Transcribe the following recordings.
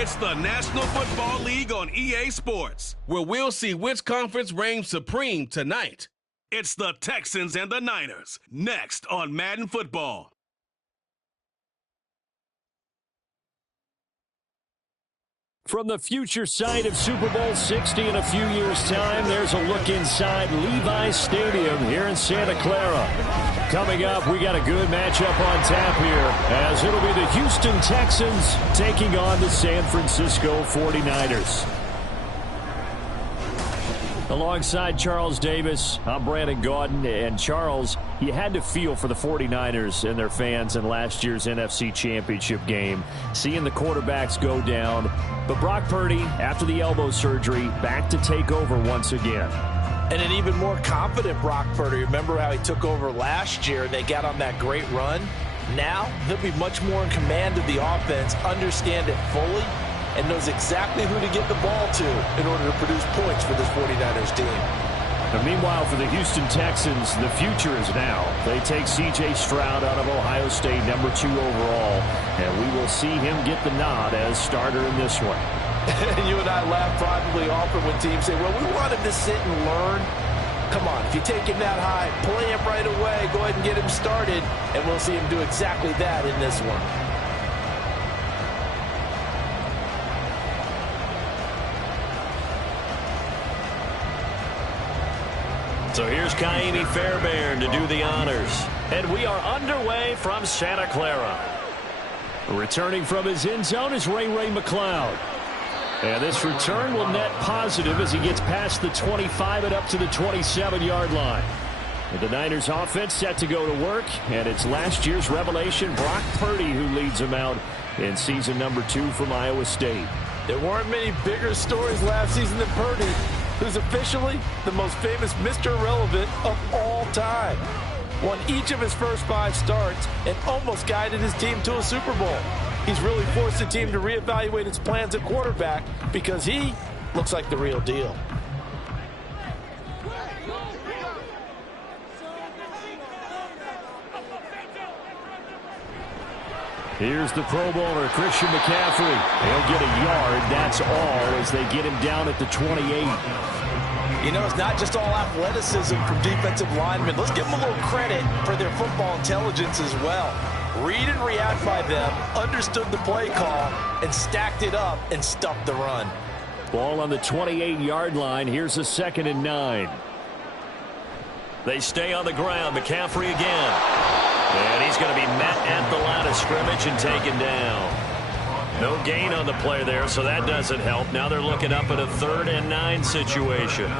It's the National Football League on EA Sports, where we'll see which conference reigns supreme tonight. It's the Texans and the Niners, next on Madden Football. From the future site of Super Bowl 60 in a few years' time, there's a look inside Levi's Stadium here in Santa Clara. Coming up, we got a good matchup on tap here, as it'll be the Houston Texans taking on the San Francisco 49ers. Alongside Charles Davis, I'm Brandon Gaudin. And Charles, you had to feel for the 49ers and their fans in last year's NFC Championship game, seeing the quarterbacks go down. But Brock Purdy, after the elbow surgery, back to take over once again. And an even more confident Brock Purdy. Remember how he took over last year and they got on that great run? Now he'll be much more in command of the offense, understand it fully, and knows exactly who to give the ball to in order to produce points for this 49ers team. And meanwhile, for the Houston Texans, the future is now. They take C.J. Stroud out of Ohio State, number 2 overall, and we will see him get the nod as starter in this one. You and I laugh privately often when teams say, well, we want him to sit and learn. Come on, if you take him that high, play him right away, go ahead and get him started, and we'll see him do exactly that in this one. So here's Kaimi Fairbairn to do the honors. And we are underway from Santa Clara. Returning from his end zone is Ray McCloud. And this return will net positive as he gets past the 25 and up to the 27-yard line. And the Niners offense set to go to work, and it's last year's revelation, Brock Purdy, who leads them out in season number 2 from Iowa State. There weren't many bigger stories last season than Purdy, who's officially the most famous Mr. Irrelevant of all time. Won each of his first 5 starts and almost guided his team to a Super Bowl. He's really forced the team to reevaluate its plans at quarterback because he looks like the real deal. Here's the Pro Bowler, Christian McCaffrey. He'll get a yard, that's all, as they get him down at the 28. You know, it's not just all athleticism from defensive linemen. Let's give them a little credit for their football intelligence as well. Read and react by them, understood the play call, and stacked it up and stuffed the run. Ball on the 28-yard line. Here's a 2nd and 9. They stay on the ground. McCaffrey again. And he's going to be met at the line of scrimmage and taken down. No gain on the play there, so that doesn't help. Now they're looking up at a 3rd and 9 situation.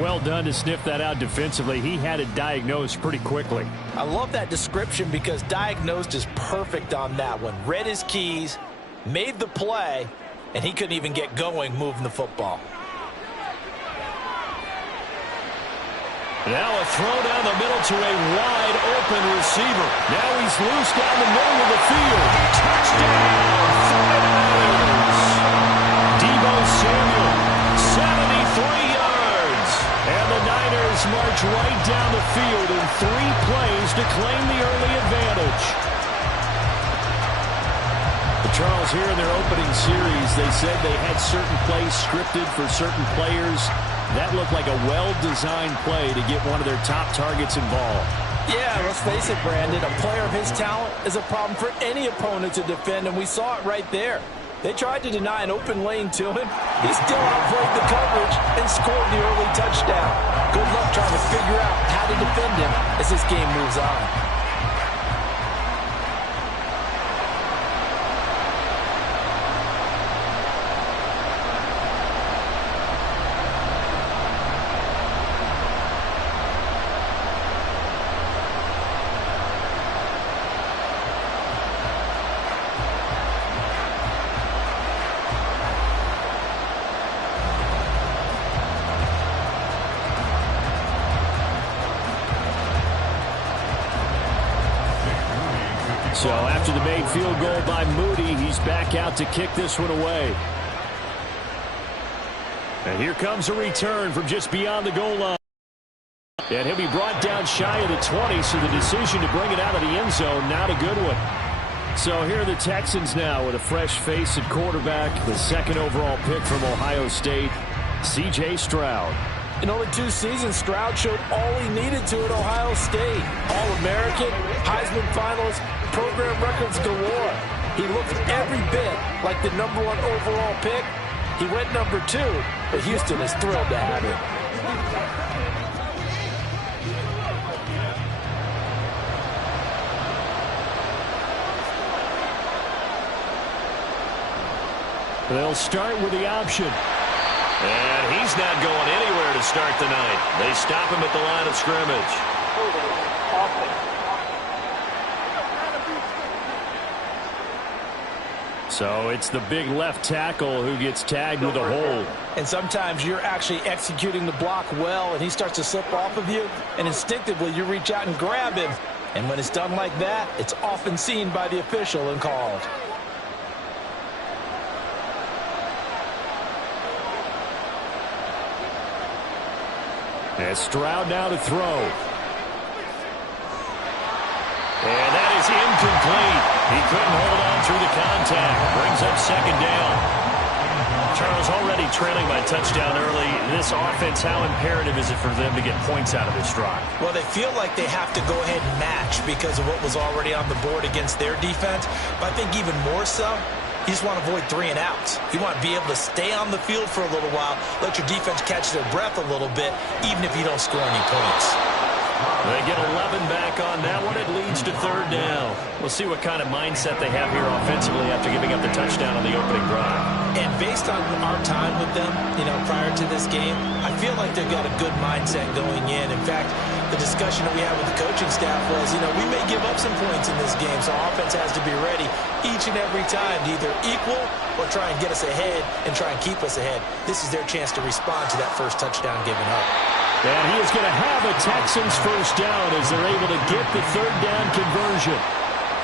Well done to sniff that out defensively. He had it diagnosed pretty quickly. I love that description because diagnosed is perfect on that one. Read his keys, made the play, and he couldn't even get going moving the football. Now a throw down the middle to a wide open receiver. Now he's loose down the middle of the field. Touchdown, 49ers. Deebo Samuel, 73 yards. And the Niners march right down the field in 3 plays to claim the early advantage. But Charles, here in their opening series, they said they had certain plays scripted for certain players. That looked like a well-designed play to get one of their top targets involved. Yeah, let's face it, Brandon. A player of his talent is a problem for any opponent to defend, and we saw it right there. They tried to deny an open lane to him. He still outplayed the coverage and scored the early touchdown. Good luck trying to figure out how to defend him as this game moves on. So after the made field goal by Moody, he's back out to kick this one away. And here comes a return from just beyond the goal line. And he'll be brought down shy of the 20, so the decision to bring it out of the end zone, not a good one. So here are the Texans now with a fresh face at quarterback, the second overall pick from Ohio State, C.J. Stroud. In only 2 seasons, Stroud showed all he needed to at Ohio State. All-American, Heisman finalist, program records galore. He looked every bit like the #1 overall pick. He went #2, but Houston is thrilled to have him. They'll start with the option. And he's not going anywhere to start the night. They stop him at the line of scrimmage. So it's the big left tackle who gets tagged with a hold. And sometimes you're actually executing the block well, and he starts to slip off of you, and instinctively you reach out and grab him. And when it's done like that, it's often seen by the official and called. And Stroud now to throw. And that is incomplete. He couldn't hold on through the contact. Brings up second down. Charles, already trailing by touchdown early. This offense, how imperative is it for them to get points out of this drive? Well, they feel like they have to go ahead and match because of what was already on the board against their defense. But I think even more so, you just want to avoid 3 and outs. You want to be able to stay on the field for a little while, let your defense catch their breath a little bit, even if you don't score any points. They get 11 back on that one. It leads to third down. We'll see what kind of mindset they have here offensively after giving up the touchdown on the opening drive. And based on our time with them, prior to this game, I feel like they've got a good mindset going in. In fact, the discussion that we had with the coaching staff was, we may give up some points in this game, so our offense has to be ready each and every time to either equal or try and get us ahead and try and keep us ahead. This is their chance to respond to that first touchdown given up. And he is going to have a Texans first down as they're able to get the third down conversion.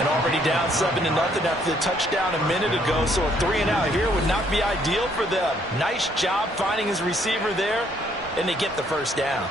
And already down 7-0 after the touchdown a minute ago, so a 3 and out here would not be ideal for them. Nice job finding his receiver there, and they get the first down.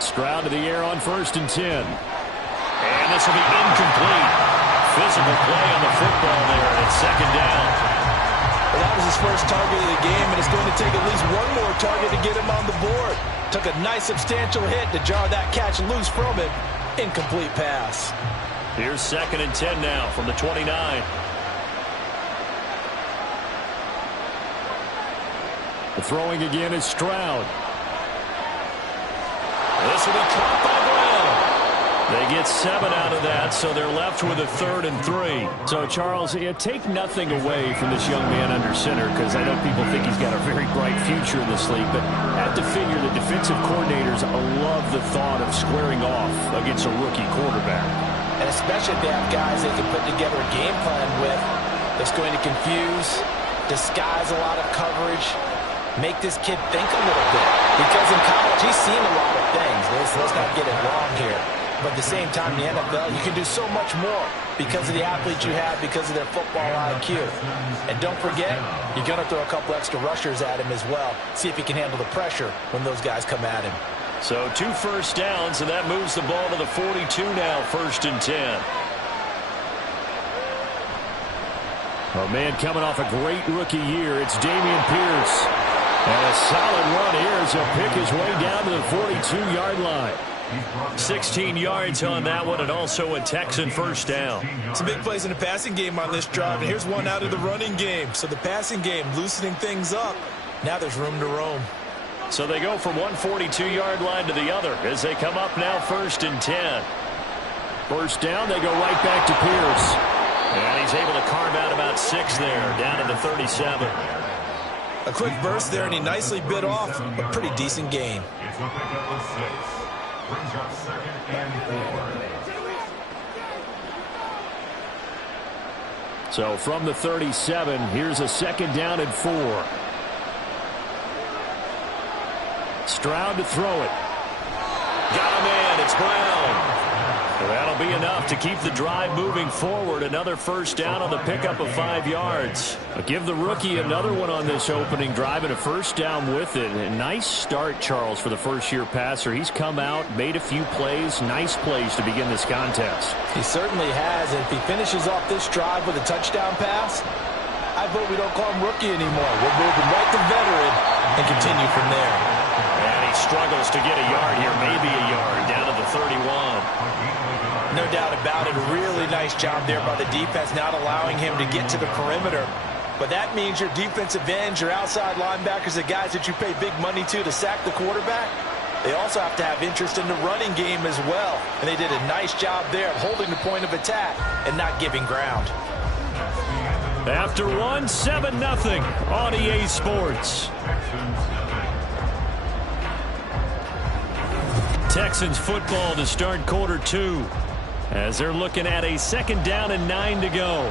Stroud to the air on 1st and 10. And this will be incomplete. Physical play on the football there, and it's second down. Well, that was his first target of the game, and it's going to take at least one more target to get him on the board. Took a nice substantial hit to jar that catch loose from him. Incomplete pass. Here's 2nd and 10 now from the 29. The throwing again is Stroud. This will be caught by Brown. They get 7 out of that, so they're left with a 3rd and 3. So, Charles, take nothing away from this young man under center, because I know people think he's got a very bright future in this league, but I have to figure the defensive coordinators love the thought of squaring off against a rookie quarterback. And especially if they have guys they can put together a game plan with that's going to confuse, disguise a lot of coverage, make this kid think a little bit. Because in college, he's seen a lot of things. Let's not get it wrong here. But at the same time, in the NFL, you can do so much more because of the athletes you have, because of their football IQ. And don't forget, you're going to throw a couple extra rushers at him as well. See if he can handle the pressure when those guys come at him. So 2 first downs, and that moves the ball to the 42 now, 1st and 10. Oh, man, coming off a great rookie year, it's Dameon Pierce. And a solid run here as he'll pick his way down to the 42-yard line. 16 yards on that one, and also a Texan first down. Some big plays in the passing game on this drive, and here's one out of the running game. So the passing game loosening things up. Now there's room to roam. So they go from one 42-yard line to the other as they come up now 1st and 10. First down, they go right back to Pierce. And he's able to carve out about 6 there, down to the 37. A quick burst there, and he nicely bit off a pretty decent gain. So from the 37, here's a 2nd down and 4. Stroud to throw it. Got a man. It's Brown. That'll be enough to keep the drive moving forward. Another 1st down on the pickup of 5 yards. I'll give the rookie another one on this opening drive and a 1st down with it. A nice start, Charles, for the first-year passer. He's come out, made a few plays, nice plays to begin this contest. He certainly has, and if he finishes off this drive with a touchdown pass, I vote we don't call him rookie anymore. We'll move him right to veteran and continue from there. And he struggles to get a yard here, maybe a yard, down to the 31. No doubt about it. A really nice job there by the defense, not allowing him to get to the perimeter. But that means your defensive ends, your outside linebackers, the guys that you pay big money to sack the quarterback, they also have to have interest in the running game as well. And they did a nice job there of holding the point of attack and not giving ground. After 1, 7-0 on EA Sports. Texans football to start quarter 2. As they're looking at a 2nd down and 9 to go.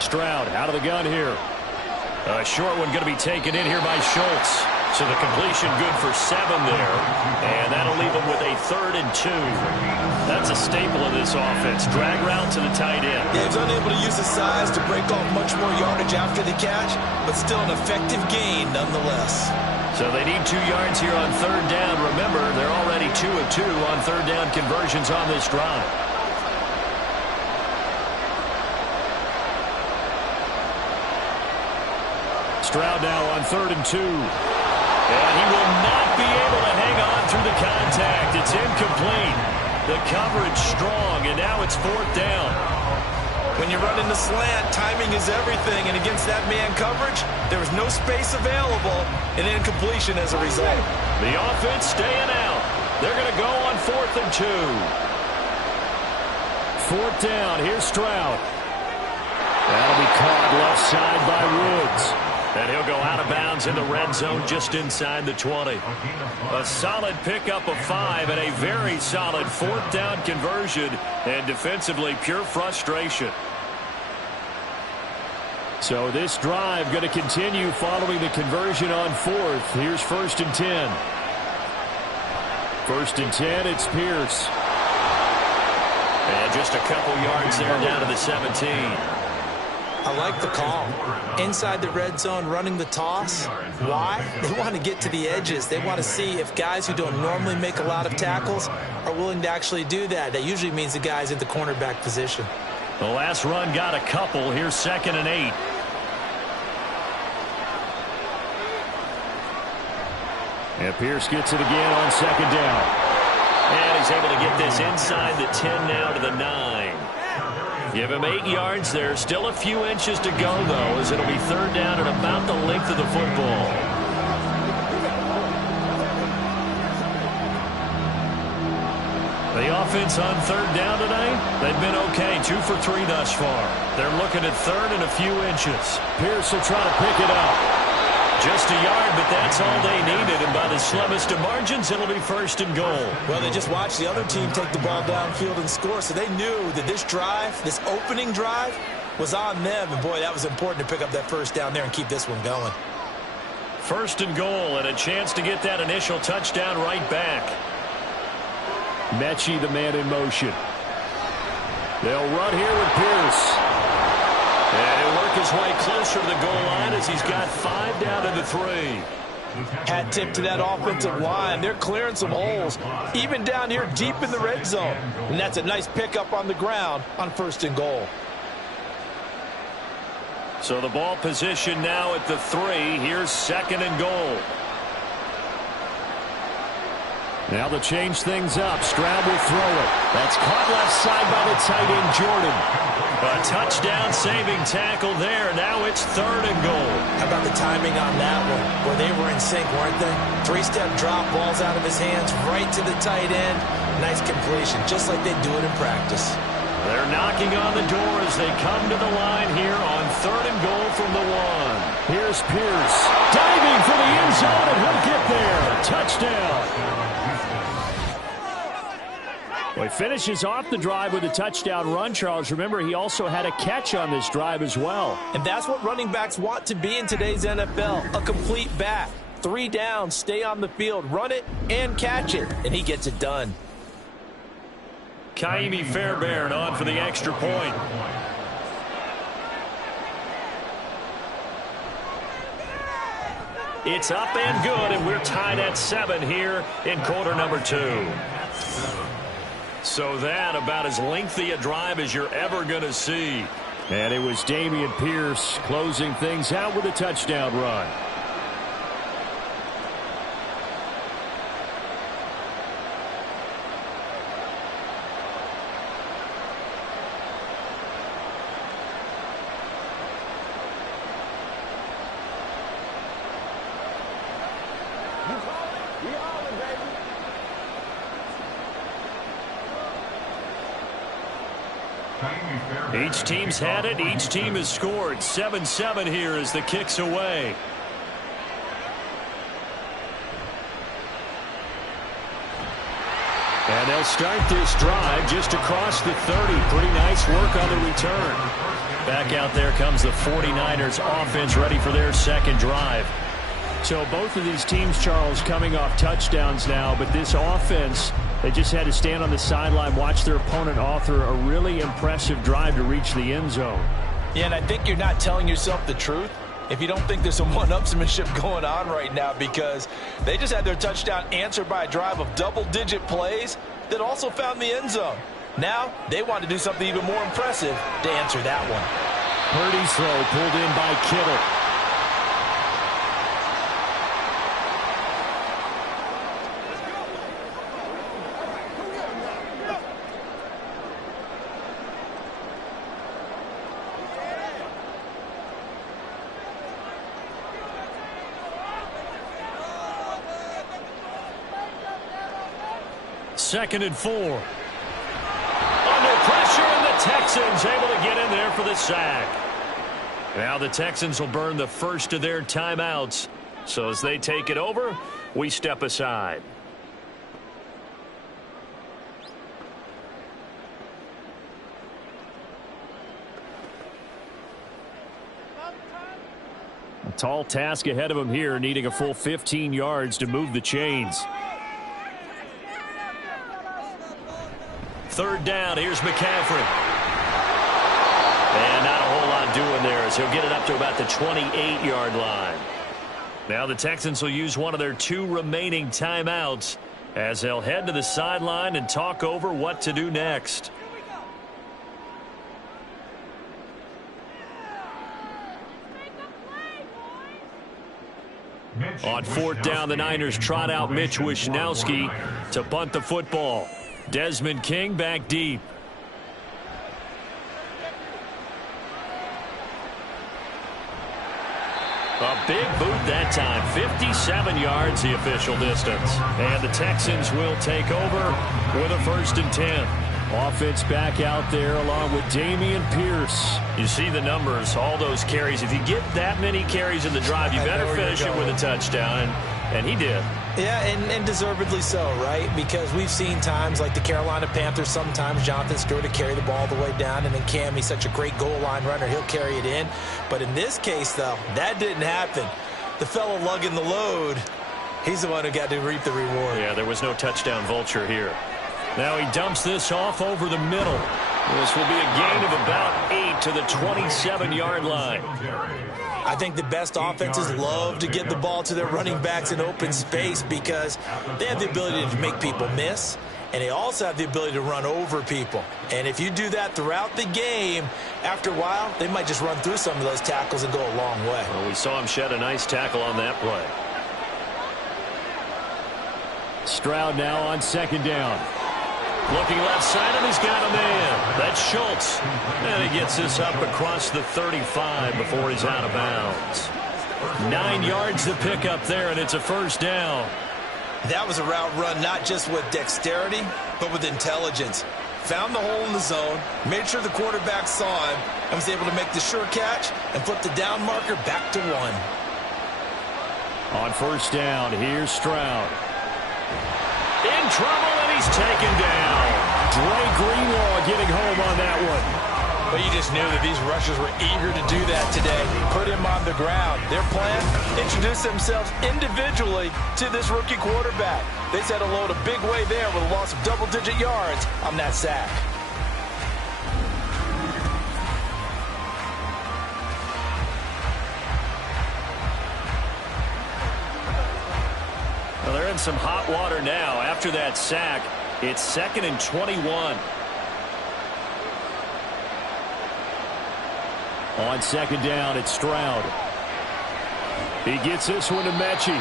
Stroud out of the gun here. A short one going to be taken in here by Schultz. So the completion good for 7 there. And that'll leave him with a 3rd and 2. That's a staple of this offense. Drag route to the tight end. Yeah, he's unable to use his size to break off much more yardage after the catch, but still an effective gain nonetheless. So they need 2 yards here on 3rd down. Remember, they're already 2 of 2 on 3rd down conversions on this drive. Stroud now on 3rd and 2. And he will not be able to hang on through the contact. It's incomplete. The coverage strong, and now it's 4th down. When you're running the slant, timing is everything, and against that man coverage, there was no space available, and incompletion as a result. The offense staying out. They're going to go on 4th and 2. 4th down. Here's Stroud. That'll be caught left side by Woods. And he'll go out of bounds in the red zone just inside the 20. A solid pickup of 5 and a very solid 4th down conversion. And defensively, pure frustration. So this drive going to continue following the conversion on 4th. Here's 1st and 10. 1st and 10, it's Pierce. And just a couple yards there down to the 17. I like the call. Inside the red zone, running the toss. Why? They want to get to the edges. They want to see if guys who don't normally make a lot of tackles are willing to actually do that. That usually means the guys at the cornerback position. The last run got a couple. Here's 2nd and 8. And Pierce gets it again on 2nd down. And he's able to get this inside the 10 now to the 9. Give him 8 yards there. Still a few inches to go, though, as it'll be 3rd down and about the length of the football. The offense on 3rd down tonight, they've been okay. 2 for 3 thus far. They're looking at 3rd and a few inches. Pierce will try to pick it up. Just a yard, but that's all they needed. And by the slimmest of margins, it'll be 1st and goal. Well, they just watched the other team take the ball downfield and score, so they knew that this drive, this opening drive, was on them. And, boy, that was important to pick up that 1st down there and keep this one going. 1st and goal, and a chance to get that initial touchdown right back. Mechie, the man in motion. They'll run here with Pierce. And he'll work his way closer to the goal line as he's got 5 down to the 3. Hat tip to that offensive line. They're clearing some holes, even down here deep in the red zone. And that's a nice pickup on the ground on 1st and goal. So the ball position now at the 3. Here's 2nd and goal. Now they'll change things up. Stroud will throw it. That's caught left side by the tight end, Jordan. A touchdown-saving tackle there. Now it's 3rd and goal. How about the timing on that one? Where they were in sync, weren't they? 3-step drop, balls out of his hands, right to the tight end. Nice completion, just like they do it in practice. They're knocking on the door as they come to the line here on 3rd and goal from the 1. Here's Pierce. Diving for the end zone, and he'll get there. Touchdown. Well, he finishes off the drive with a touchdown run, Charles. Remember, he also had a catch on this drive as well. And that's what running backs want to be in today's NFL, a complete back. 3 downs, stay on the field, run it, and catch it. And he gets it done. Kaimi Fairbairn on for the extra point. It's up and good, and we're tied at 7 here in quarter number 2. So that about as lengthy a drive as you're ever going to see. And it was Dameon Pierce closing things out with a touchdown run. Each team's had it. Each team has scored. 7-7 here as the kick's away. And they'll start this drive just across the 30. Pretty nice work on the return. Back out there comes the 49ers offense ready for their second drive. So both of these teams, Charles, coming off touchdowns now, but this offense, they just had to stand on the sideline, watch their opponent author a really impressive drive to reach the end zone. Yeah, and I think you're not telling yourself the truth if you don't think there's some one-upsmanship going on right now, because they just had their touchdown answered by a drive of double-digit plays that also found the end zone. Now they want to do something even more impressive to answer that one. Purdy's throw pulled in by Kittle. Second and 4. Under pressure, and the Texans able to get in there for the sack. Now the Texans will burn the first of their timeouts. So as they take it over, we step aside. A tall task ahead of him here, needing a full 15 yards to move the chains. 3rd down, here's McCaffrey. And not a whole lot doing there as he'll get it up to about the 28-yard line. Now the Texans will use one of their 2 remaining timeouts as they'll head to the sideline and talk over what to do next. On 4th down, the Niners trot out Mitch Wishnowsky to punt the football. Desmond King back deep. A big boot that time. 57 yards the official distance. And the Texans will take over with a 1st and 10. Offense back out there along with Dameon Pierce. You see the numbers, all those carries. If you get that many carries in the drive, you better finish it with a touchdown. And he did. Yeah, and deservedly so, right? Because we've seen times like the Carolina Panthers, sometimes Jonathan Stewart to carry the ball all the way down, and then Cam, he's such a great goal line runner, he'll carry it in. But in this case, though, that didn't happen. The fellow lugging the load, he's the one who got to reap the reward. Yeah, there was no touchdown vulture here. Now he dumps this off over the middle. This will be a gain of about 8 to the 27-yard line. I think the best offenses love to get the ball to their running backs in open space because they have the ability to make people miss, and they also have the ability to run over people. And if you do that throughout the game, after a while, they might just run through some of those tackles and go a long way. Well, we saw him shed a nice tackle on that play. Stroud now on 2nd down. Looking left side, and he's got a man. That's Schultz. And he gets this up across the 35 before he's out of bounds. 9 yards to pick up there, and it's a 1st down. That was a route run not just with dexterity, but with intelligence. found the hole in the zone, made sure the quarterback saw him, and was able to make the sure catch and flip the down marker back to 1. On first down, here's Stroud. In trouble, and he's taken down. Dre Greenlaw getting home on that one. But you just knew that these rushers were eager to do that today. Put him on the ground. Their plan, introduce themselves individually to this rookie quarterback. They said hello to Big Way there with a loss of double-digit yards on that sack. Well, they're in some hot water now. After that sack, it's 2nd and 21. On second down, it's Stroud. He gets this one to Mechie.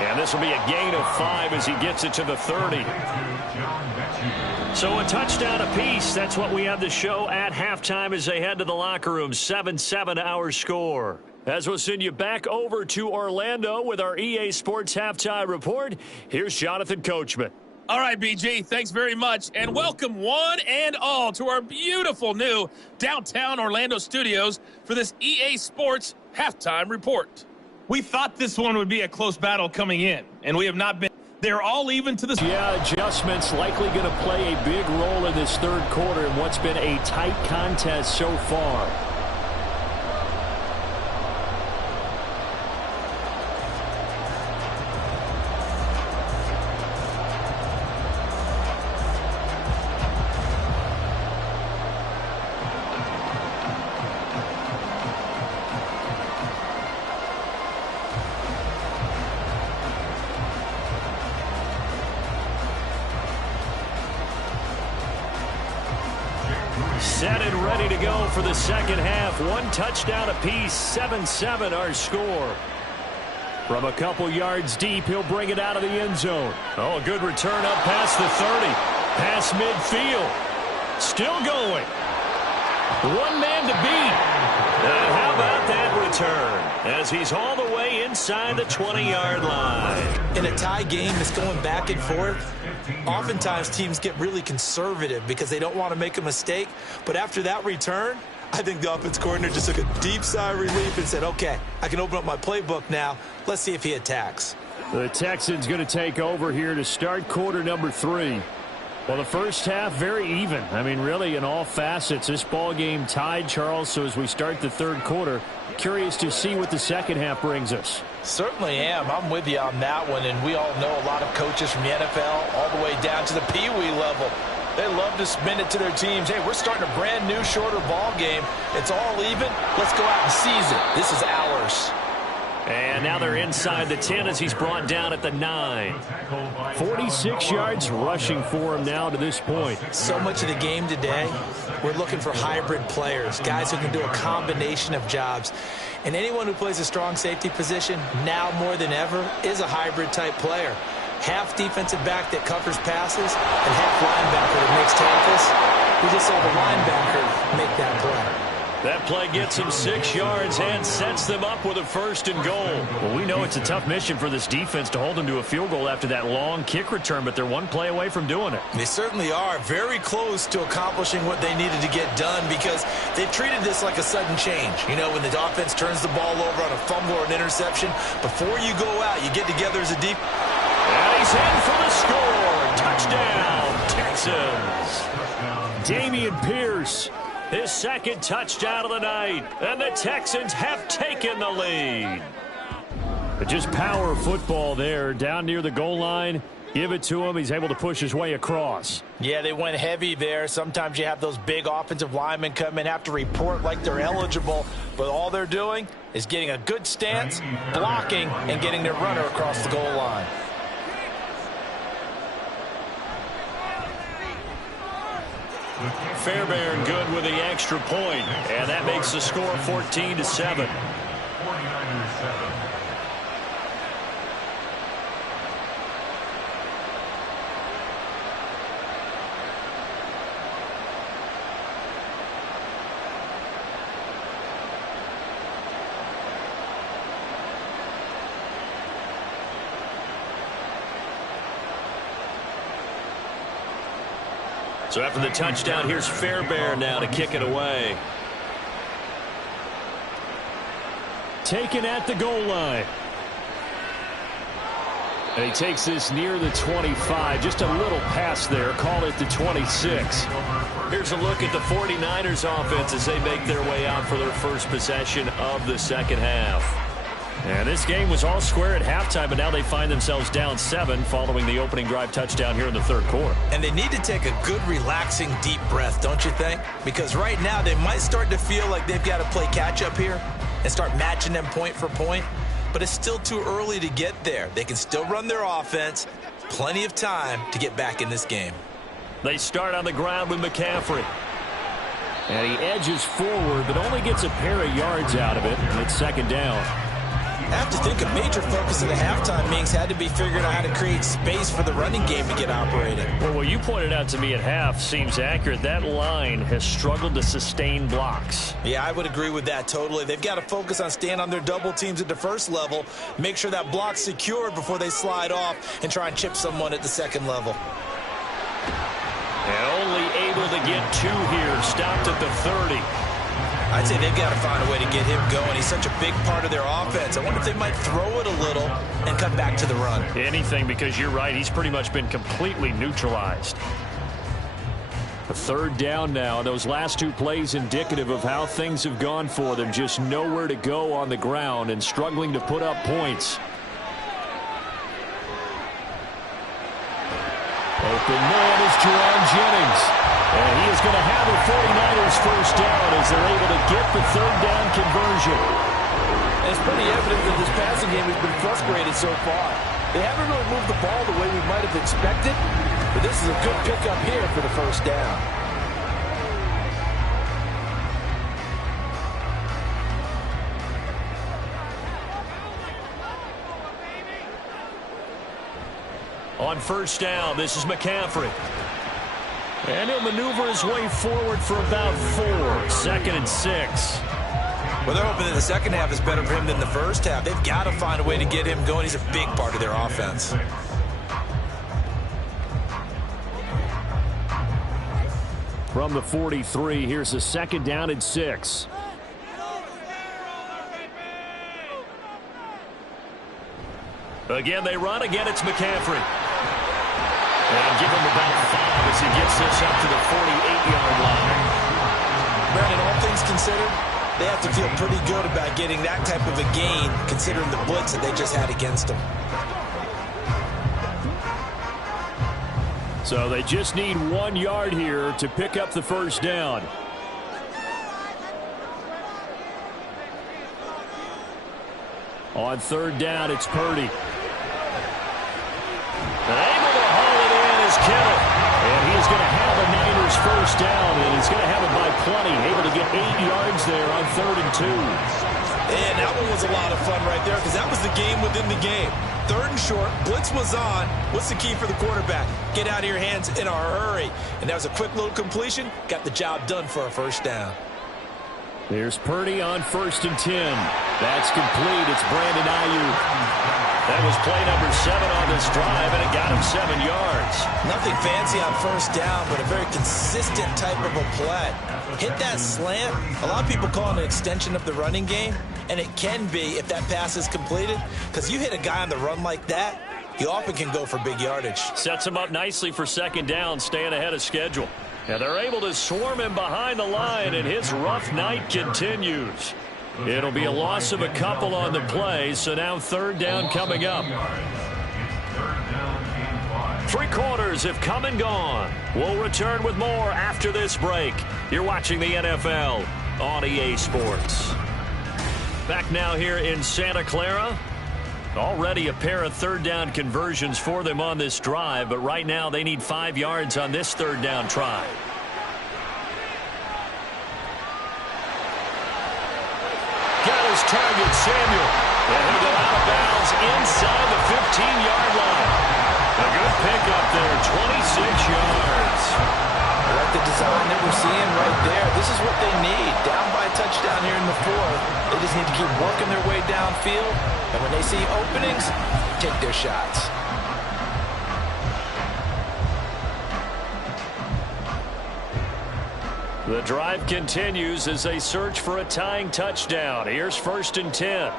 And this will be a gain of 5 as he gets it to the 30. So a touchdown apiece. That's what we have to show at halftime as they head to the locker room. 7-7 our score. As we'll send you back over to Orlando with our EA Sports Halftime Report, here's Jonathan Coachman. All right, BG, thanks very much, and welcome one and all to our beautiful new downtown Orlando studios for this EA Sports Halftime Report. We thought this one would be a close battle coming in, and we have not been. They're all even to this. Yeah, adjustments likely going to play a big role in this third quarter in what's been a tight contest so far. Set and ready to go for the second half. One touchdown apiece, 7-7 our score. From a couple yards deep, he'll bring it out of the end zone. Oh, a good return up past the 30. Past midfield. Still going. One man to beat. And how about that return? As he's all the way inside the 20-yard line. In a tie game that's going back and forth, oftentimes teams get really conservative because they don't want to make a mistake. But after that return, I think the offense coordinator just took a deep sigh of relief and said, okay, I can open up my playbook now. Let's see if he attacks. The Texans going to take over here to start quarter number 3. Well, the first half, very even. I mean, really, in all facets, this ball game tied, Charles. So as we start the third quarter, curious to see what the second half brings us. Certainly am. I'm with you on that one. And we all know a lot of coaches from the NFL all the way down to the Pee-wee level. They love to spin it to their teams. Hey, we're starting a brand new, shorter ball game. It's all even. Let's go out and seize it. This is ours. And now they're inside the 10 as he's brought down at the 9. 46 yards rushing for him now to this point. So much of the game today, we're looking for hybrid players, guys who can do a combination of jobs. And anyone who plays a strong safety position, now more than ever, is a hybrid type player. Half defensive back that covers passes and half linebacker that makes tackles. We just saw the linebacker make that play. That play gets him 6 yards and sets them up with a 1st and goal. Well, we know it's a tough mission for this defense to hold them to a field goal after that long kick return, but they're one play away from doing it. They certainly are very close to accomplishing what they needed to get done because they've treated this like a sudden change. You know, when the offense turns the ball over on a fumble or an interception, before you go out, you get together as a deep. And he's in for the score. Touchdown, Texans. Dameon Pierce. His second touchdown of the night, and the Texans have taken the lead. But just power football there, down near the goal line. Give it to him. He's able to push his way across. Yeah, they went heavy there. Sometimes you have those big offensive linemen come in, have to report like they're eligible, but all they're doing is getting a good stance, blocking, and getting their runner across the goal line. Fairbairn good with the extra point, and that makes the score 14-7. So after the touchdown, here's Fairbairn now to kick it away. Taken at the goal line. And he takes this near the 25. Just a little pass there. Call it the 26. Here's a look at the 49ers offense as they make their way out for their first possession of the second half. And this game was all square at halftime, but now they find themselves down 7 following the opening drive touchdown here in the third quarter. And they need to take a good, relaxing, deep breath, don't you think? Because right now they might start to feel like they've got to play catch-up here and start matching them point for point. But it's still too early to get there. They can still run their offense. Plenty of time to get back in this game. They start on the ground with McCaffrey. And he edges forward, but only gets a pair of yards out of it. And it's second down. I have to think a major focus of the halftime meetings had to be figuring out how to create space for the running game to get operating. Well, what you pointed out to me at half seems accurate. That line has struggled to sustain blocks. Yeah, I would agree with that totally. They've got to focus on staying on their double teams at the first level, make sure that block's secured before they slide off and try and chip someone at the second level. And only able to get 2 here, stopped at the 30. I'd say they've got to find a way to get him going. He's such a big part of their offense. I wonder if they might throw it a little and come back to the run. Anything, because you're right. He's pretty much been completely neutralized. A third down now. Those last 2 plays indicative of how things have gone for them. Just nowhere to go on the ground and struggling to put up points. Open man is Jerron Jennings. And he is going to have a 49ers first down as they're able to get the third down conversion. And it's pretty evident that this passing game has been frustrated so far. They haven't really moved the ball the way we might have expected, but this is a good pickup here for the first down. On first down, this is McCaffrey. And he'll maneuver his way forward for about 4. Second and 6. Well, they're hoping that the second half is better for him than the first half. They've got to find a way to get him going. He's a big part of their offense. From the 43, here's a second down and 6. Again, they run. Again, it's McCaffrey. And give him about 5 as he gets this up to the 48-yard line. Brandon, all things considered, they have to feel pretty good about getting that type of a gain, considering the blitz that they just had against them. So they just need 1 yard here to pick up the first down. On third down, it's Purdy. Able to haul it in is Kittle. And he's going to have a Niners first down, and he's going to have it by plenty. Able to get 8 yards there on 3rd and 2. And that one was a lot of fun right there because that was the game within the game. 3rd and short, blitz was on. What's the key for the quarterback? Get out of your hands in a hurry. And that was a quick little completion. Got the job done for a first down. There's Purdy on 1st and 10. That's complete. It's Brandon Ayuk. That was play number 7 on this drive, and it got him 7 yards. Nothing fancy on first down, but a very consistent type of a play. Hit that slant. A lot of people call it an extension of the running game, and it can be if that pass is completed, because you hit a guy on the run like that, he often can go for big yardage. Sets him up nicely for second down, staying ahead of schedule. And they're able to swarm him behind the line, and his rough night continues. It'll be a loss of a couple on the play, so now 3rd down coming up. 3 quarters have come and gone. We'll return with more after this break. You're watching the NFL on EA Sports. Back now here in Santa Clara. Already a pair of 3rd down conversions for them on this drive, but right now they need 5 yards on this 3rd down try. Got his target, Samuel. And he'll go out of bounds inside the 15-yard line. A good pickup there, 26 yards. I like the design that we're seeing right there. This is what they need. Down by a touchdown here in the 4th. They just need to keep working their way downfield. And when they see openings, take their shots. The drive continues as they search for a tying touchdown. Here's 1st and 10.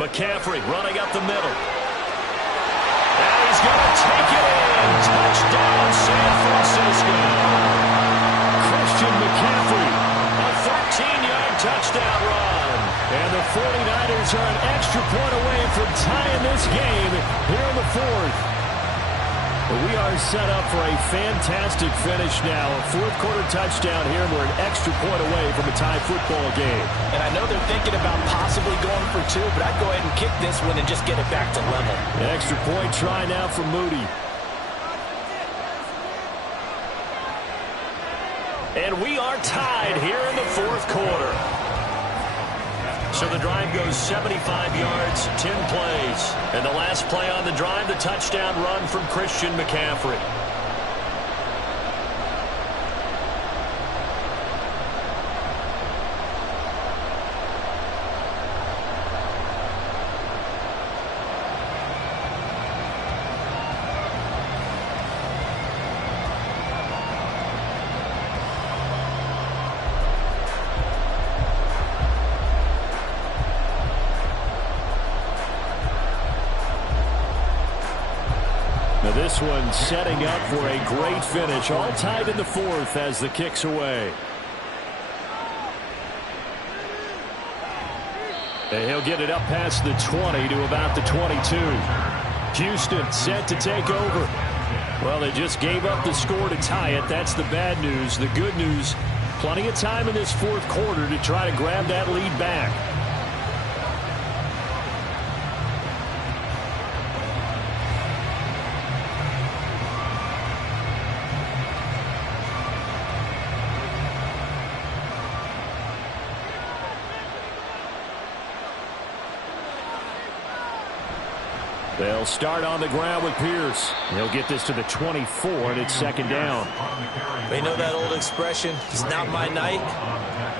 McCaffrey running up the middle. And he's going to take it in. Touchdown, San Francisco. Christian McCaffrey, a 13-yard touchdown run. And the 49ers are an extra point away from tying this game here in the 4th. We are set up for a fantastic finish now. A 4th-quarter touchdown here, and we're an extra point away from a tie football game. And I know they're thinking about possibly going for 2, but I'd go ahead and kick this one and just get it back to level. An extra point try now for Moody. And we are tied here in the 4th quarter. So the drive goes 75 yards, 10 plays. And the last play on the drive, the touchdown run from Christian McCaffrey. This one setting up for a great finish. All tied in the 4th as the kick's away. And he'll get it up past the 20 to about the 22. Houston set to take over. Well, they just gave up the score to tie it. That's the bad news. The good news, plenty of time in this 4th quarter to try to grab that lead back. They'll start on the ground with Pierce. He'll get this to the 24, and it's 2nd down. You know that old expression, it's not my night?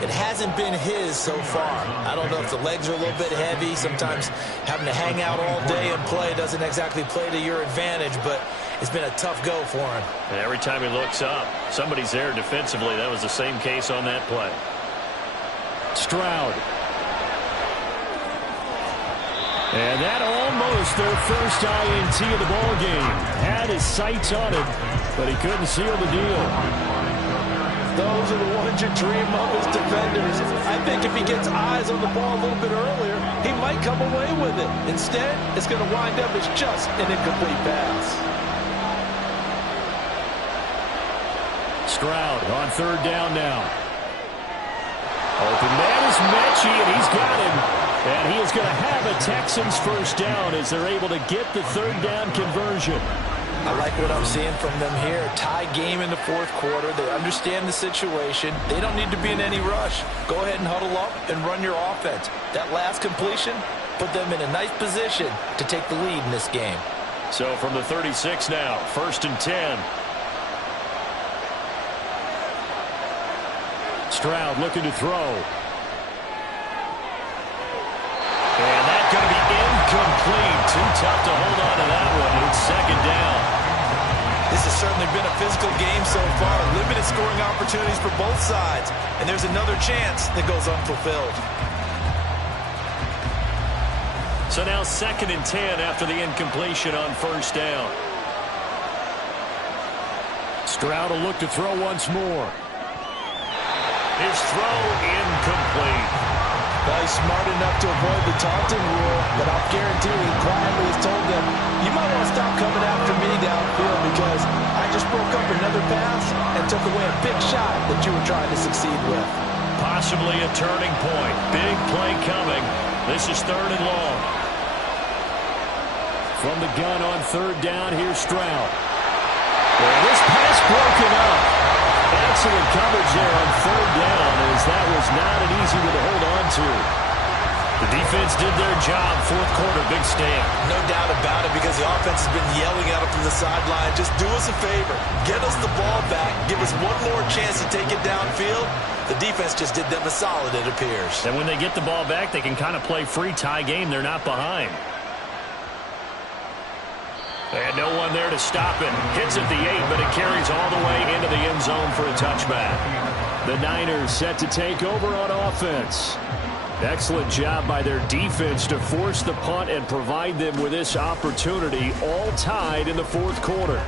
It hasn't been his so far. I don't know if the legs are a little bit heavy. Sometimes having to hang out all day and play doesn't exactly play to your advantage, but it's been a tough go for him. And every time he looks up, somebody's there defensively. That was the same case on that play. Stroud. And that almost their first INT of the ball game. Had his sights on it, but he couldn't seal the deal. Those are the ones you dream of as defenders. I think if he gets eyes on the ball a little bit earlier, he might come away with it. Instead, it's going to wind up as just an incomplete pass. Stroud on 3rd down now. Open man is Mechie, and he's got him. And he is going to have a Texans first down as they're able to get the 3rd down conversion. I like what I'm seeing from them here. Tie game in the 4th quarter. They understand the situation. They don't need to be in any rush. Go ahead and huddle up and run your offense. That last completion put them in a nice position to take the lead in this game. So from the 36 now, 1st and 10. Stroud looking to throw. And that's going to be incomplete. Too tough to hold on to that one. It's 2nd down. This has certainly been a physical game so far. Limited scoring opportunities for both sides. And there's another chance that goes unfulfilled. So now 2nd and 10 after the incompletion on 1st down. Stroud will look to throw once more. His throw incomplete. Well, he's smart enough to avoid the taunting rule, but I'll guarantee he quietly has told them, you might want to stop coming after me downfield because I just broke up another pass and took away a big shot that you were trying to succeed with. Possibly a turning point. Big play coming. This is 3rd and long. From the gun on 3rd down, here's Stroud. And this pass broken up. Excellent coverage there on 3rd down as that was not an easy one to hold on to. The defense did their job. 4th quarter, big stand. No doubt about it because the offense has been yelling at them from the sideline. Just do us a favor. Get us the ball back. Give us one more chance to take it downfield. The defense just did them a solid, it appears. And when they get the ball back, they can kind of play free tie game. They're not behind. And no one there to stop it. Hits at the 8, but it carries all the way into the end zone for a touchback. The Niners set to take over on offense. Excellent job by their defense to force the punt and provide them with this opportunity, all tied in the fourth quarter.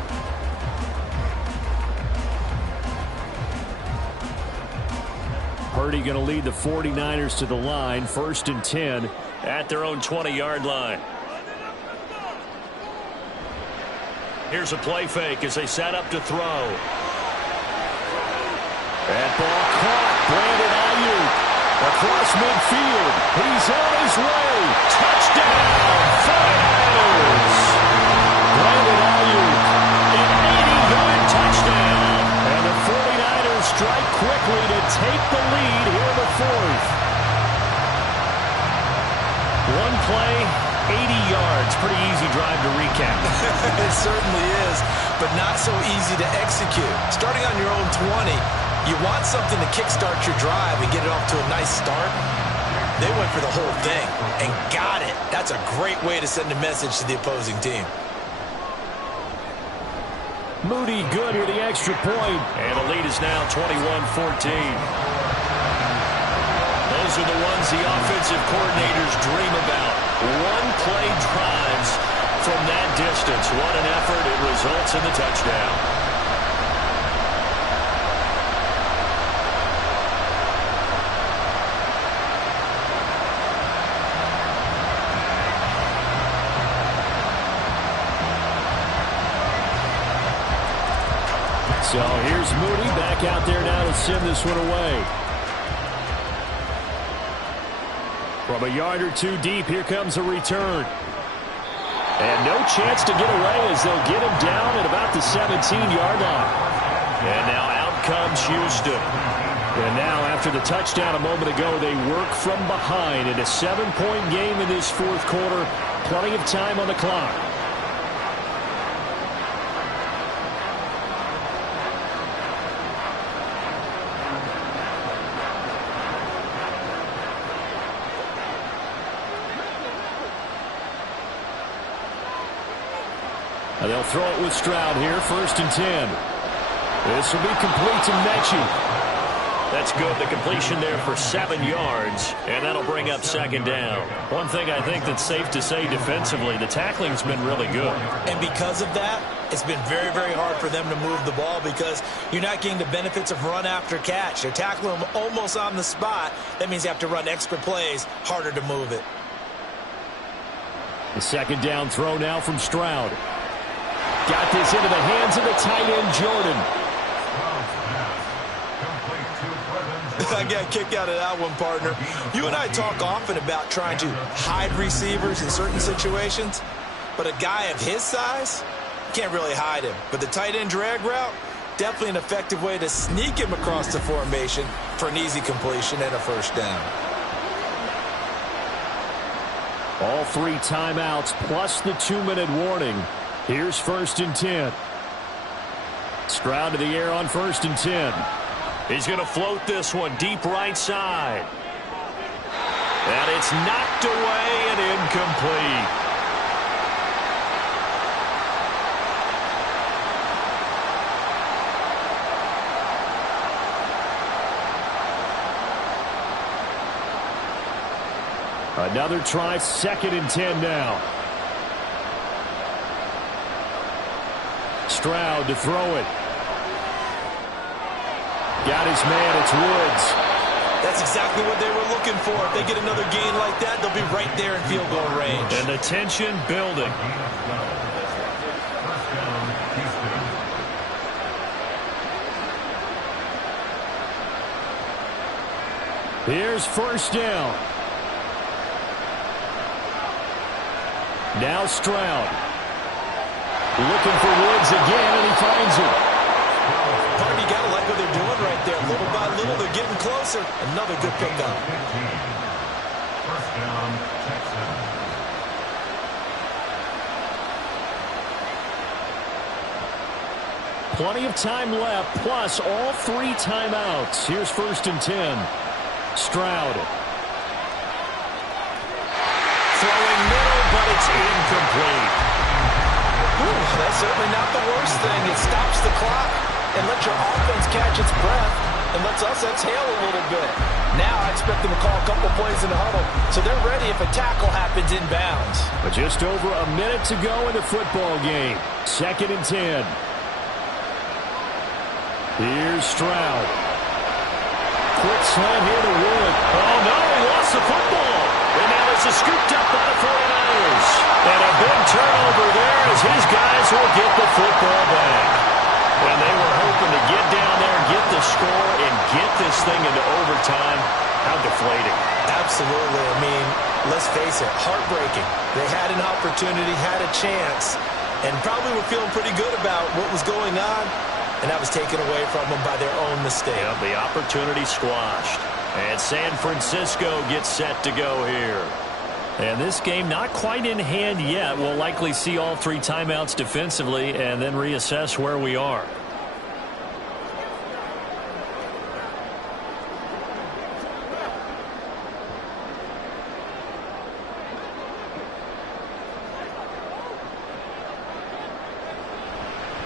Purdy going to lead the 49ers to the line, 1st and 10 at their own 20-yard line. Here's a play fake as they set up to throw. That ball caught. Brandon Ayuk across midfield. He's on his way. Touchdown, 49ers. Brandon Ayuk, an 80-yard touchdown. And the 49ers strike quickly to take the lead here in the fourth. One play, 80 yards. Pretty easy drive to recap. It certainly is, but not so easy to execute. Starting on your own 20, you want something to kickstart your drive and get it off to a nice start. They went for the whole thing and got it. That's a great way to send a message to the opposing team. Moody good with the extra point. And the lead is now 21-14. Those are the ones the offensive coordinators dream about. One-play drives from that distance. What an effort. It results in the touchdown. So here's Moody back out there now to send this one away. From a yard or two deep, here comes a return. And no chance to get away as they'll get him down at about the 17-yard line. And now out comes Houston. And now after the touchdown a moment ago, they work from behind in a 7-point game in this fourth quarter. Plenty of time on the clock. They'll throw it with Stroud here, 1st and 10. This will be complete to Mechie. That's good. The completion there for 7 yards, and that'll bring up 2nd down. One thing I think that's safe to say defensively, the tackling's been really good. And because of that, it's been very, very hard for them to move the ball because you're not getting the benefits of run after catch. They're tackling them almost on the spot. That means you have to run extra plays, harder to move it. The 2nd down throw now from Stroud. Got this into the hands of the tight end, Jordan. I got a kick out of that one, partner. You and I talk often about trying to hide receivers in certain situations, but a guy of his size, can't really hide him. But the tight end drag route, definitely an effective way to sneak him across the formation for an easy completion and a 1st down. All 3 timeouts plus the 2-minute warning. Here's 1st and 10. Stroud to the air on 1st and 10. He's going to float this one deep right side. And it's knocked away and incomplete. Another try, 2nd and 10 now. Stroud to throw it. Got his man, it's Woods. That's exactly what they were looking for. If they get another gain like that, they'll be right there in field goal range. And the tension building. Here's 1st down. Now Stroud. Looking for Woods again, and he finds him. Part, you got to like what they're doing right there. Little by little, they're getting closer. Another good pickup. 1st down, Texans. Plenty of time left, plus all 3 timeouts. Here's 1st and 10. Stroud. Throwing middle, but it's incomplete. That's certainly not the worst thing. It stops the clock and lets your offense catch its breath and lets us exhale a little bit. Now I expect them to call a couple plays in the huddle, so they're ready if a tackle happens inbounds. But just over a minute to go in the football game. 2nd and 10. Here's Stroud. Quick slam here to Wood. Oh, no, he lost the football. And now this is scooped up by the 49ers. And a big turnover there as his guys will get the football back. When they were hoping to get down there, get the score, and get this thing into overtime, how deflating. Absolutely. I mean, let's face it, heartbreaking. They had an opportunity, had a chance, and probably were feeling pretty good about what was going on, and that was taken away from them by their own mistake. Yeah, the opportunity squashed. And San Francisco gets set to go here. And this game not quite in hand yet. We'll likely see all 3 timeouts defensively and then reassess where we are.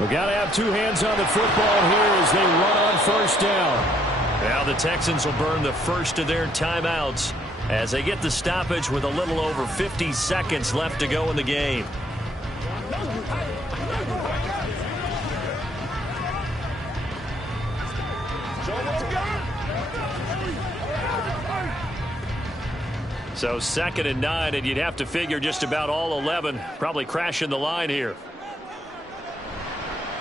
We got to have 2 hands on the football here as they run on 1st down. Now the Texans will burn the first of their timeouts as they get the stoppage with a little over 50 seconds left to go in the game. So 2nd and 9, and you'd have to figure just about all 11 probably crashing the line here.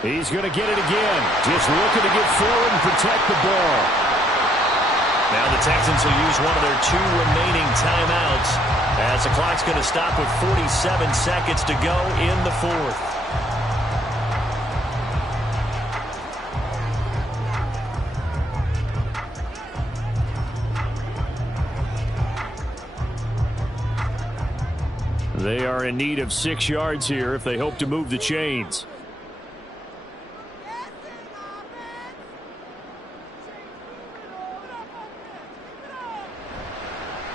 He's going to get it again. Just looking to get forward and protect the ball. Now the Texans will use one of their 2 remaining timeouts as the clock's going to stop with 47 seconds to go in the 4th. They are in need of 6 yards here if they hope to move the chains.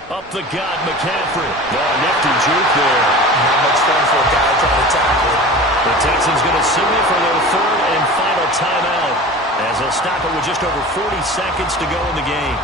Up the gut, McCaffrey. Oh, nifty juke there. Not much fun for a guy trying to tackle. The Texans going to signal for their 3rd and final timeout as they'll stop it with just over 40 seconds to go in the game.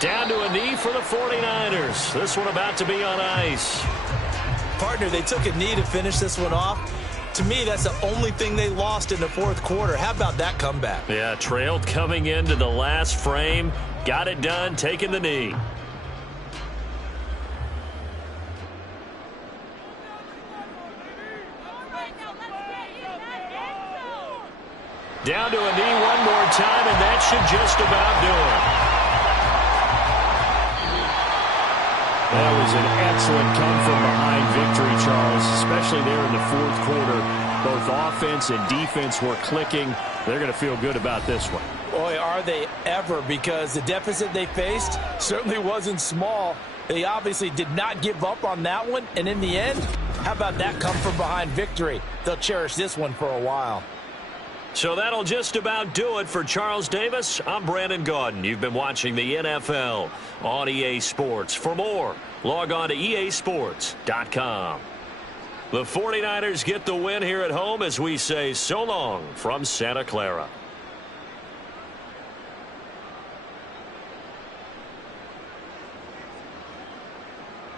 Down to a knee for the 49ers. This one about to be on ice. Partner, they took a knee to finish this one off. To me, that's the only thing they lost in the 4th quarter. How about that comeback? Yeah, trailed coming into the last frame. Got it done, taking the knee. Down to a knee one more time, and that should just about do it. That was an excellent come-from-behind victory, Charles, especially there in the 4th quarter. Both offense and defense were clicking. They're going to feel good about this one. Boy, are they ever, because the deficit they faced certainly wasn't small. They obviously did not give up on that one, and in the end, how about that come-from-behind victory? They'll cherish this one for a while. So that'll just about do it for Charles Davis. I'm Brandon Gaudin. You've been watching the NFL on EA Sports. For more, log on to easports.com. The 49ers get the win here at home as we say so long from Santa Clara.